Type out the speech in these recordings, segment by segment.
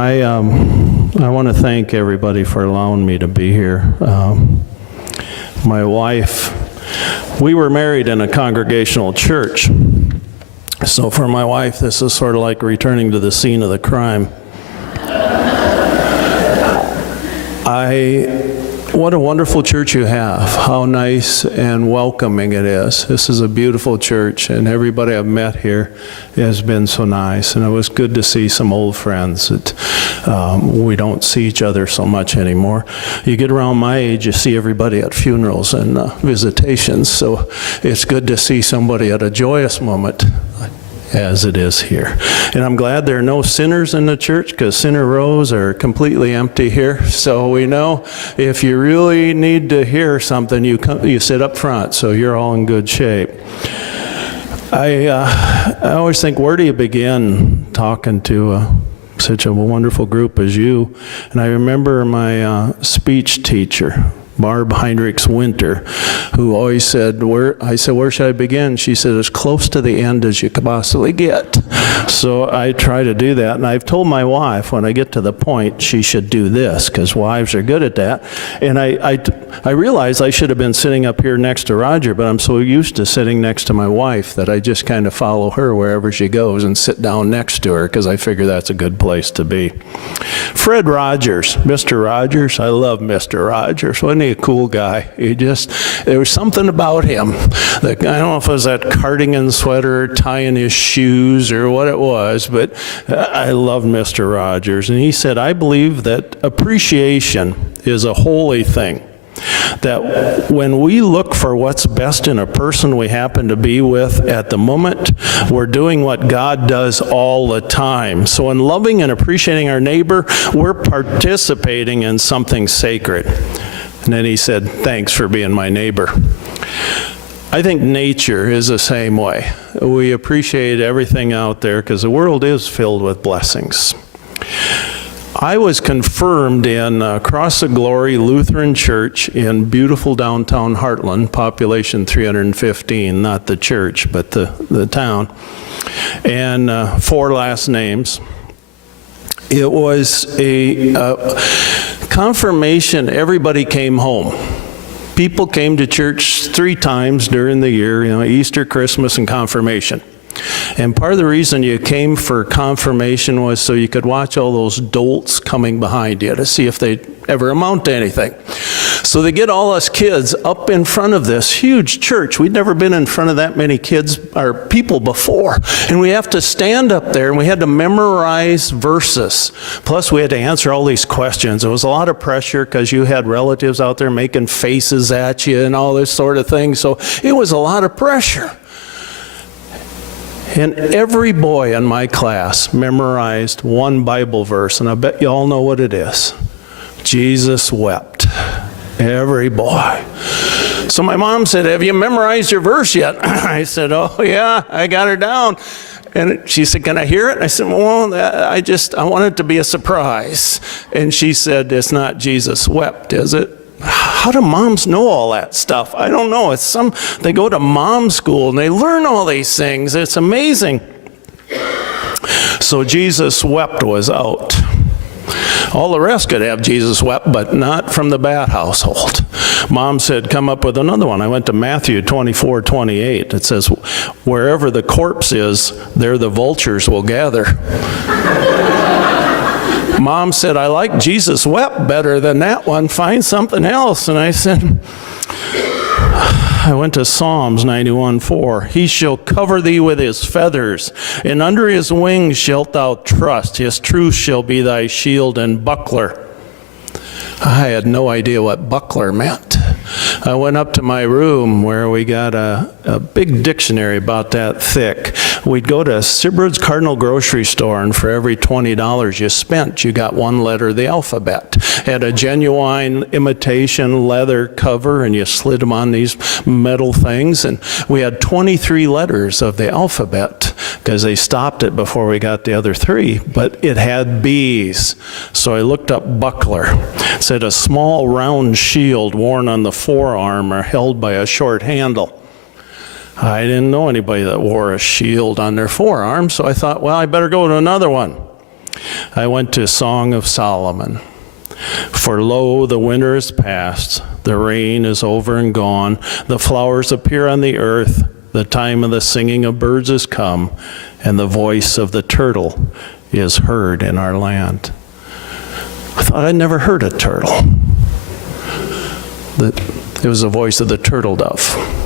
I want to thank everybody for allowing me to be here. My wife, we were married in a Congregational church. So for my wife, this is sort of like returning to the scene of the crime. What a wonderful church you have. How nice and welcoming it is. This is a beautiful church, and everybody I've met here has been so nice. And it was good to see some old friends that we don't see each other so much anymore. You get around my age, you see everybody at funerals and visitations, so it's good to see somebody at a joyous moment as it is here. And I'm glad there are no sinners in the church, because sinner rows are completely empty here. So we know if you really need to hear something, you sit up front, so you're all in good shape. I always think, where do you begin talking to such a wonderful group as you? And I remember my speech teacher, Barb Heinrichs Winter, who always said, I said, where should I begin? She said, as close to the end as you could possibly get. So I try to do that, and I've told my wife when I get to the point she should do this, because wives are good at that. And I realize I should have been sitting up here next to Roger, but I'm so used to sitting next to my wife that I just kind of follow her wherever she goes and sit down next to her, because I figure that's a good place to be. Fred Rogers, Mr. Rogers, I love Mr. Rogers. Wasn't he a cool guy? There was something about him. I don't know if it was that cardigan sweater, tying his shoes, or what it was, but I loved Mr. Rogers. And he said, I believe that appreciation is a holy thing. That when we look for what's best in a person we happen to be with at the moment, we're doing what God does all the time. So in loving and appreciating our neighbor, we're participating in something sacred. And then he said, thanks for being my neighbor. I think nature is the same way. We appreciate everything out there because the world is filled with blessings. I was confirmed in Cross of Glory Lutheran Church in beautiful downtown Heartland, population 315, not the church, but the town, and 4 last names. It was a confirmation. Everybody came home. People came to church 3 times during the year, Easter, Christmas, and confirmation. And part of the reason you came for confirmation was so you could watch all those dolts coming behind you to see if they'd ever amount to anything. So they get all us kids up in front of this huge church. We'd never been in front of that many kids or people before. And we have to stand up there, and we had to memorize verses. Plus we had to answer all these questions. It was a lot of pressure because you had relatives out there making faces at you and all this sort of thing. So it was a lot of pressure. And every boy in my class memorized one Bible verse, and I bet you all know what it is. Jesus wept. Every boy. So my mom said, have you memorized your verse yet? I said, oh yeah, I got her down. And she said, can I hear it? I said, well, I want it to be a surprise. And she said, it's not Jesus wept, is it? How do moms know all that stuff? I don't know. They go to mom school and they learn all these things. It's amazing. So Jesus wept was out. All the rest could have Jesus wept, but not from the Batt household. Mom said, come up with another one. I went to Matthew 24:28. It says, wherever the corpse is, there the vultures will gather. Mom said, I like Jesus wept better than that one. Find something else. And I said, I went to Psalms 91:4. He shall cover thee with his feathers, and under his wings shalt thou trust. His truth shall be thy shield and buckler. I had no idea what buckler meant. I went up to my room where we got a big dictionary about that thick. We'd go to Sibrid's Cardinal grocery store, and for every $20 you spent, you got one letter of the alphabet. Had a genuine imitation leather cover, and you slid them on these metal things, and we had 23 letters of the alphabet because they stopped it before we got the other 3, but it had B's. So I looked up buckler. It said a small round shield worn on the forearm or held by a short handle. I didn't know anybody that wore a shield on their forearm, so I thought, well, I better go to another one. I went to Song of Solomon. For lo, the winter is past, the rain is over and gone, the flowers appear on the earth, the time of the singing of birds is come, and the voice of the turtle is heard in our land. I thought I'd never heard a turtle. It was the voice of the turtle dove.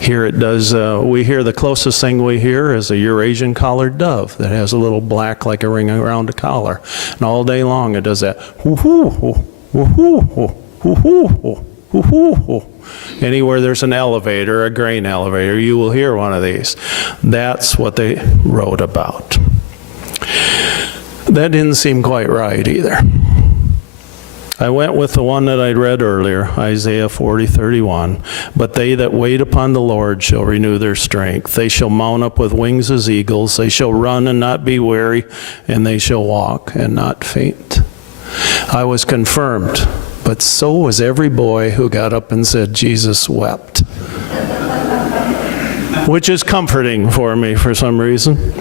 Here it does, we hear the closest thing we hear is a Eurasian collared dove that has a little black like a ring around the collar. And all day long it does that, hoo-hoo, hoo-hoo, hoo-hoo, hoo-hoo. Anywhere there's an elevator, a grain elevator, you will hear one of these. That's what they wrote about. That didn't seem quite right either. I went with the one that I'd read earlier, Isaiah 40:31. But they that wait upon the Lord shall renew their strength. They shall mount up with wings as eagles. They shall run and not be weary, and they shall walk and not faint. I was confirmed, but so was every boy who got up and said, Jesus wept. Which is comforting for me for some reason.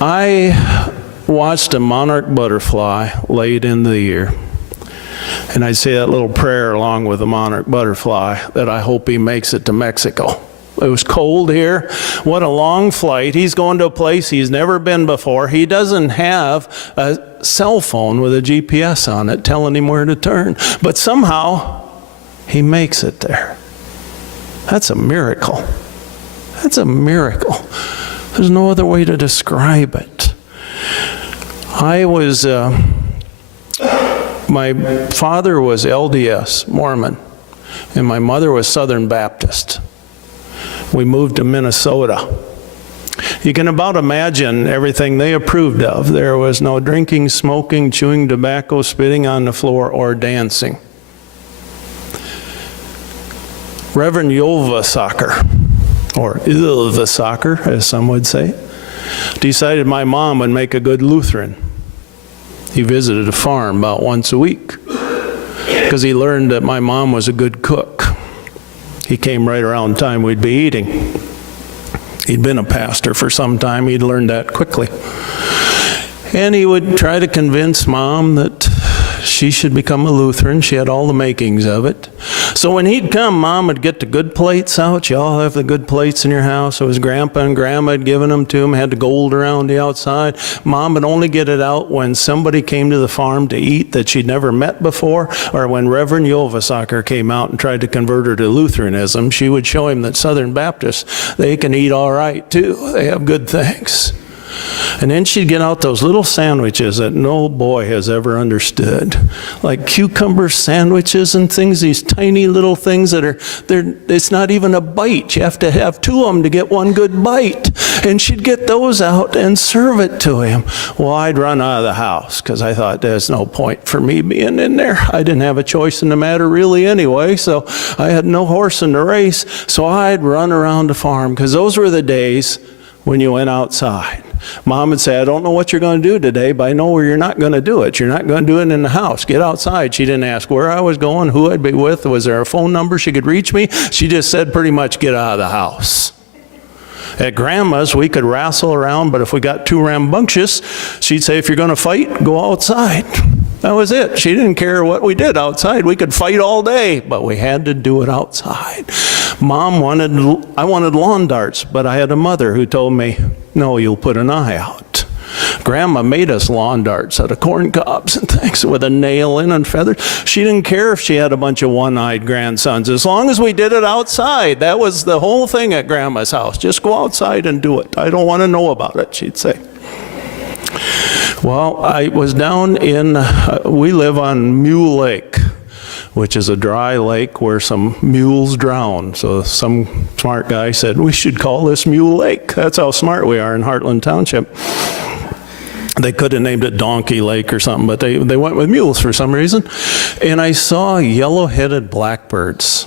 I watched a monarch butterfly late in the year. And I'd say that little prayer along with the monarch butterfly that I hope he makes it to Mexico. It was cold here. What a long flight. He's going to a place he's never been before. He doesn't have a cell phone with a GPS on it telling him where to turn. But somehow he makes it there. That's a miracle. That's a miracle. There's no other way to describe it. My father was LDS, Mormon, and my mother was Southern Baptist. We moved to Minnesota. You can about imagine everything they approved of. There was no drinking, smoking, chewing tobacco, spitting on the floor, or dancing. Reverend Yolvasacker, or Ilvasacker, as some would say, decided my mom would make a good Lutheran. He visited a farm about once a week because he learned that my mom was a good cook. He came right around the time we'd be eating. He'd been a pastor for some time. He'd learned that quickly. And he would try to convince Mom that she should become a Lutheran. She had all the makings of it. So when he'd come, Mom would get the good plates out. You all have the good plates in your house. It was Grandpa and Grandma had given them to him, had the gold around the outside. Mom would only get it out when somebody came to the farm to eat that she'd never met before, or when Reverend Yolvasacker came out and tried to convert her to Lutheranism. She would show him that Southern Baptists, they can eat all right too. They have good things. And then she'd get out those little sandwiches that no boy has ever understood. Like cucumber sandwiches and things, these tiny little things that it's not even a bite. You have to have two of them to get one good bite. And she'd get those out and serve it to him. Well, I'd run out of the house because I thought there's no point for me being in there. I didn't have a choice in the matter really anyway, so I had no horse in the race. So I'd run around the farm because those were the days when you went outside. Mom would say, I don't know what you're going to do today, but I know where you're not going to do it. You're not going to do it in the house. Get outside. She didn't ask where I was going, who I'd be with. Was there a phone number she could reach me? She just said pretty much, get out of the house. At Grandma's, we could wrestle around, but if we got too rambunctious, she'd say, if you're going to fight, go outside. That was it. She didn't care what we did outside. We could fight all day, but we had to do it outside. I wanted lawn darts, but I had a mother who told me, no, you'll put an eye out. Grandma made us lawn darts out of corn cobs and things with a nail in and feathers. She didn't care if she had a bunch of one-eyed grandsons, as long as we did it outside. That was the whole thing at Grandma's house. Just go outside and do it. I don't want to know about it, she'd say. Well, I was down we live on Mule Lake, which is a dry lake where some mules drown. So some smart guy said, we should call this Mule Lake. That's how smart we are in Heartland Township. They could have named it Donkey Lake or something, but they went with mules for some reason. And I saw yellow-headed blackbirds.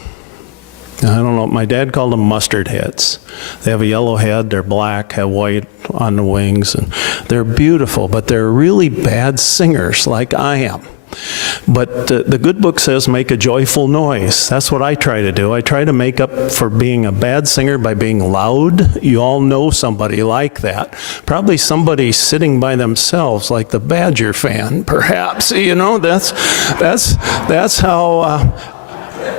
I don't know, my dad called them mustard heads. They have a yellow head, they're black, have white on the wings, and they're beautiful, but they're really bad singers like I am. But the good book says make a joyful noise. That's what I try to do. I try to make up for being a bad singer by being loud. You all know somebody like that. Probably somebody sitting by themselves, like the Badger fan, perhaps. You know, that's how...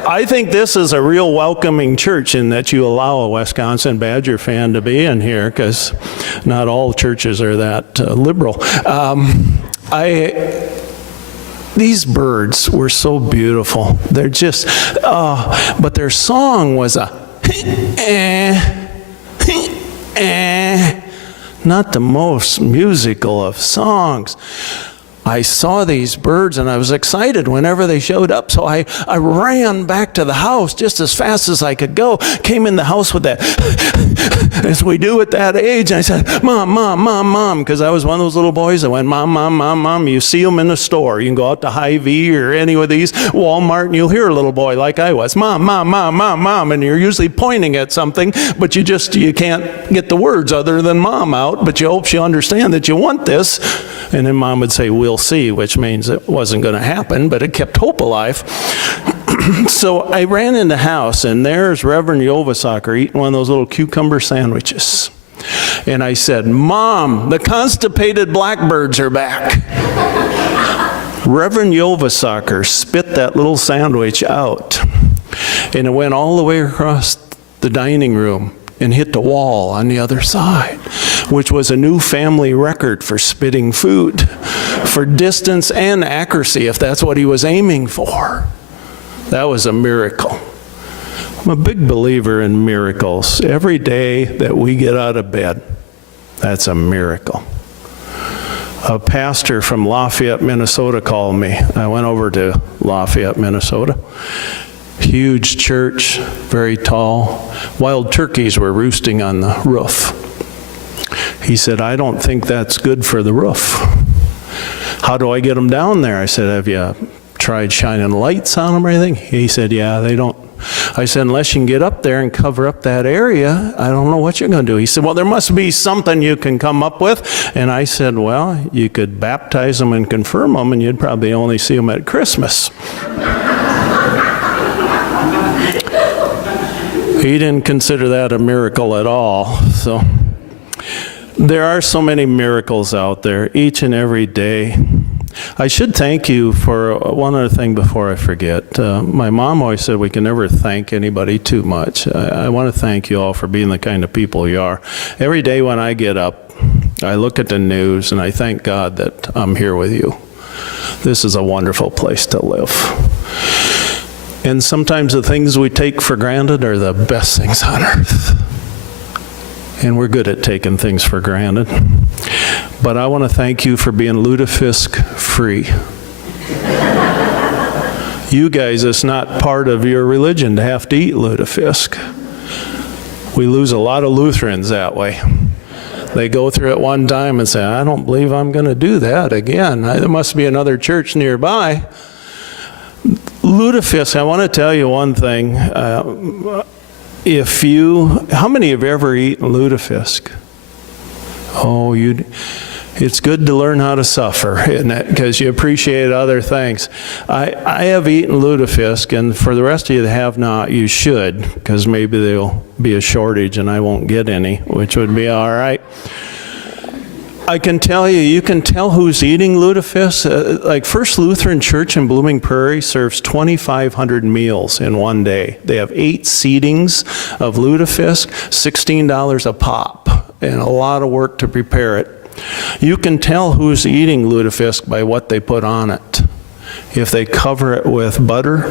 I think this is a real welcoming church in that you allow a Wisconsin Badger fan to be in here, because not all churches are that liberal. These birds were so beautiful. They're just, but their song was a not the most musical of songs. I saw these birds and I was excited whenever they showed up, so I ran back to the house just as fast as I could go, came in the house with that, as we do at that age, and I said, Mom, Mom, Mom, Mom, because I was one of those little boys that went, Mom, Mom, Mom, Mom. You see them in the store. You can go out to Hy-Vee or any of these, Walmart, and you'll hear a little boy like I was, Mom, Mom, Mom, Mom, Mom, and you're usually pointing at something, but you can't get the words other than Mom out, but you hope she'll understand that you want this, and then Mom would say, we'll see, which means it wasn't going to happen, but it kept hope alive. So I ran in the house, and there's Reverend Yovasaker eating one of those little cucumber sandwiches. And I said, Mom, the constipated blackbirds are back. Reverend Yovasaker spit that little sandwich out, and it went all the way across the dining room and hit the wall on the other side, which was a new family record for spitting food, for distance and accuracy, if that's what he was aiming for. That was a miracle. I'm a big believer in miracles. Every day that we get out of bed, that's a miracle. A pastor from Lafayette, Minnesota called me. I went over to Lafayette, Minnesota. Huge church, very tall. Wild turkeys were roosting on the roof. He said, I don't think that's good for the roof. How do I get them down there? I said, have you tried shining lights on them or anything? He said, yeah, they don't. I said, unless you can get up there and cover up that area, I don't know what you're going to do. He said, well, there must be something you can come up with. And I said, well, you could baptize them and confirm them, and you'd probably only see them at Christmas. He didn't consider that a miracle at all. So there are so many miracles out there each and every day. I should thank you for one other thing before I forget. My mom always said we can never thank anybody too much. I want to thank you all for being the kind of people you are. Every day when I get up, I look at the news and I thank God that I'm here with you. This is a wonderful place to live. And sometimes the things we take for granted are the best things on earth. And we're good at taking things for granted. But I want to thank you for being lutefisk free. You guys, it's not part of your religion to have to eat lutefisk. We lose a lot of Lutherans that way. They go through it one time and say, I don't believe I'm going to do that again. There must be another church nearby. Lutefisk, I want to tell you one thing. How many have ever eaten lutefisk? Oh, it's good to learn how to suffer, isn't it? Because you appreciate other things. I have eaten lutefisk, and for the rest of you that have not, you should, because maybe there'll be a shortage and I won't get any, which would be all right. I can tell you can tell who's eating lutefisk. Like First Lutheran Church in Blooming Prairie serves 2,500 meals in one day. They have 8 seatings of lutefisk, $16 a pop, and a lot of work to prepare it. You can tell who's eating lutefisk by what they put on it. If they cover it with butter,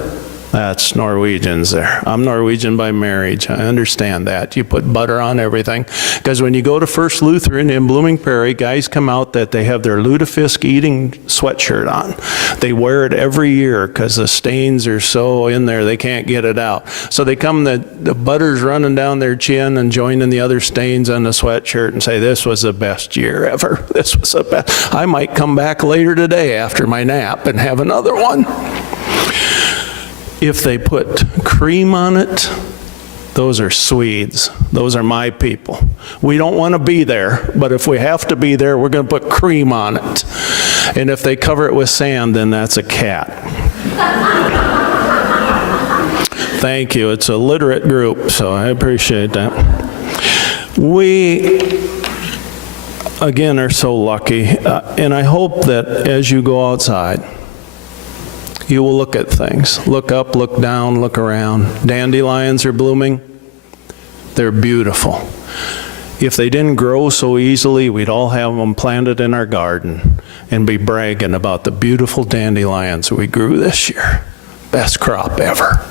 that's Norwegians there. I'm Norwegian by marriage. I understand that. You put butter on everything. Because when you go to First Lutheran in Blooming Prairie, guys come out that they have their lutefisk eating sweatshirt on. They wear it every year because the stains are so in there they can't get it out. So they come, the butter's running down their chin and joining the other stains on the sweatshirt and say, this was the best year ever. This was the best. I might come back later today after my nap and have another one. If they put cream on it, Those are Swedes. Those are my people. We don't want to be there, but if we have to be there, we're going to put cream on it. And if they cover it with sand, then that's a cat. Thank you. It's a literate group, so I appreciate that. We, again, are so lucky, and I hope that as you go outside, you will look at things. Look up, look down, look around. Dandelions are blooming. They're beautiful. If they didn't grow so easily, we'd all have them planted in our garden and be bragging about the beautiful dandelions we grew this year. Best crop ever.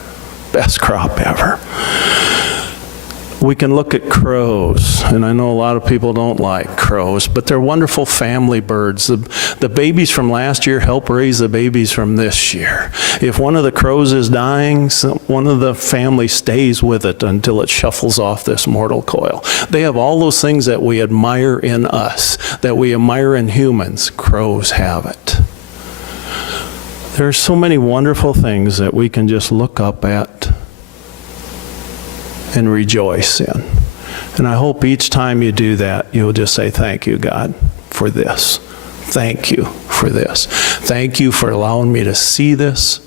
Best crop ever. We can look at crows, and I know a lot of people don't like crows, but they're wonderful family birds. The babies from last year help raise the babies from this year. If one of the crows is dying, one of the family stays with it until it shuffles off this mortal coil. They have all those things that we admire in us, that we admire in humans. Crows have it. There are so many wonderful things that we can just look up at and rejoice in. And I hope each time you do that, you'll just say, thank you, God, for this. Thank you for this. Thank you for allowing me to see this.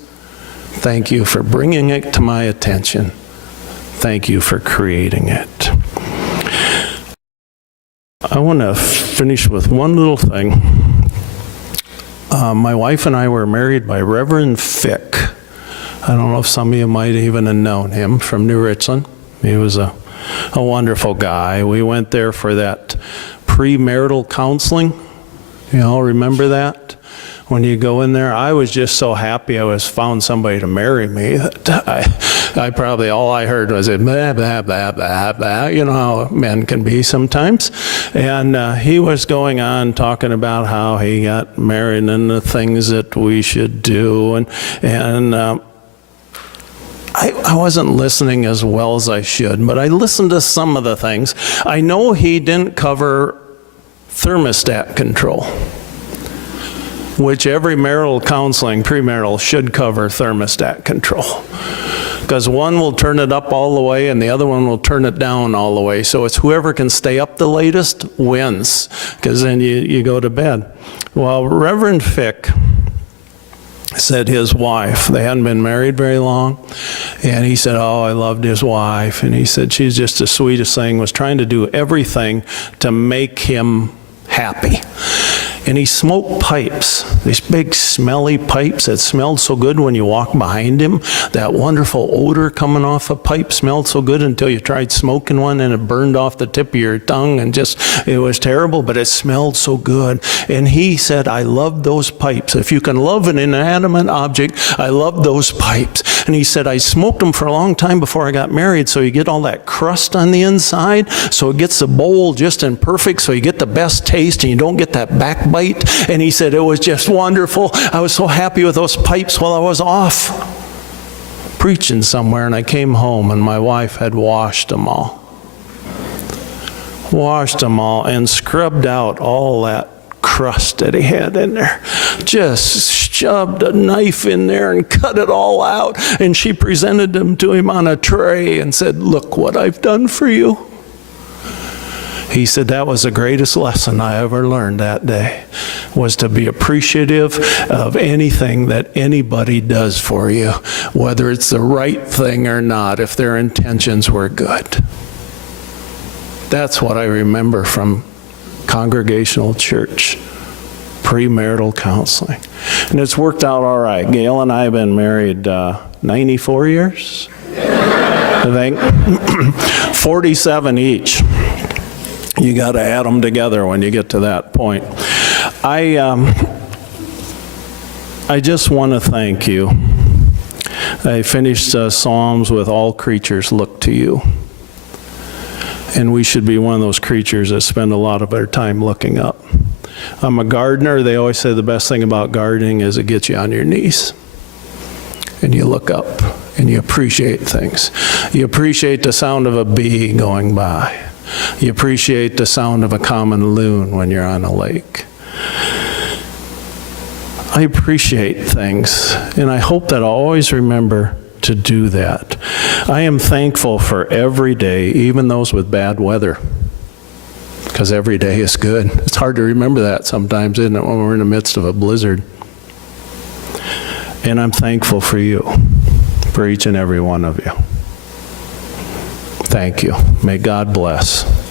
Thank you for bringing it to my attention. Thank you for creating it. I want to finish with one little thing. My wife and I were married by Reverend Fick. I don't know if some of you might even have known him from New Richland. He was a wonderful guy. We went there for that premarital counseling. You all remember that? When you go in there, I was just so happy I found somebody to marry me that I probably, all I heard was, blah, blah, blah, blah, blah. You know how men can be sometimes. And he was going on talking about how he got married and the things that we should do. And I wasn't listening as well as I should, but I listened to some of the things. I know he didn't cover thermostat control, which every marital counseling, premarital, should cover thermostat control. Because one will turn it up all the way and the other one will turn it down all the way. So it's whoever can stay up the latest wins, because then you go to bed. Well, Reverend Fick said his wife, they hadn't been married very long, and he said, oh, I loved his wife, and he said she's just the sweetest thing, was trying to do everything to make him happy. And he smoked pipes, these big smelly pipes that smelled so good when you walked behind him. That wonderful odor coming off a pipe smelled so good until you tried smoking one and it burned off the tip of your tongue and just, it was terrible, but it smelled so good. And he said, I love those pipes. If you can love an inanimate object, I love those pipes. And he said, I smoked them for a long time before I got married, so you get all that crust on the inside, so it gets the bowl just in perfect, so you get the best taste and you don't get that backbite. And he said, it was just wonderful. I was so happy with those pipes while I was off preaching somewhere, and I came home and my wife had washed them all. Washed them all and scrubbed out all that crust that he had in there. Just shoved a knife in there and cut it all out. And she presented them to him on a tray and said, look what I've done for you. He said that was the greatest lesson I ever learned that day, was to be appreciative of anything that anybody does for you, whether it's the right thing or not, if their intentions were good. That's what I remember from Congregational Church, premarital counseling. And it's worked out all right. Gail and I have been married 94 years, I think, 47 each. You got to add them together when you get to that point. I just want to thank you. I finished Psalms with all creatures look to you. And we should be one of those creatures that spend a lot of our time looking up. I'm a gardener. They always say the best thing about gardening is it gets you on your knees. And you look up and you appreciate things. You appreciate the sound of a bee going by. You appreciate the sound of a common loon when you're on a lake. I appreciate things, and I hope that I'll always remember to do that. I am thankful for every day, even those with bad weather, because every day is good. It's hard to remember that sometimes, isn't it, when we're in the midst of a blizzard? And I'm thankful for you, for each and every one of you. Thank you. May God bless.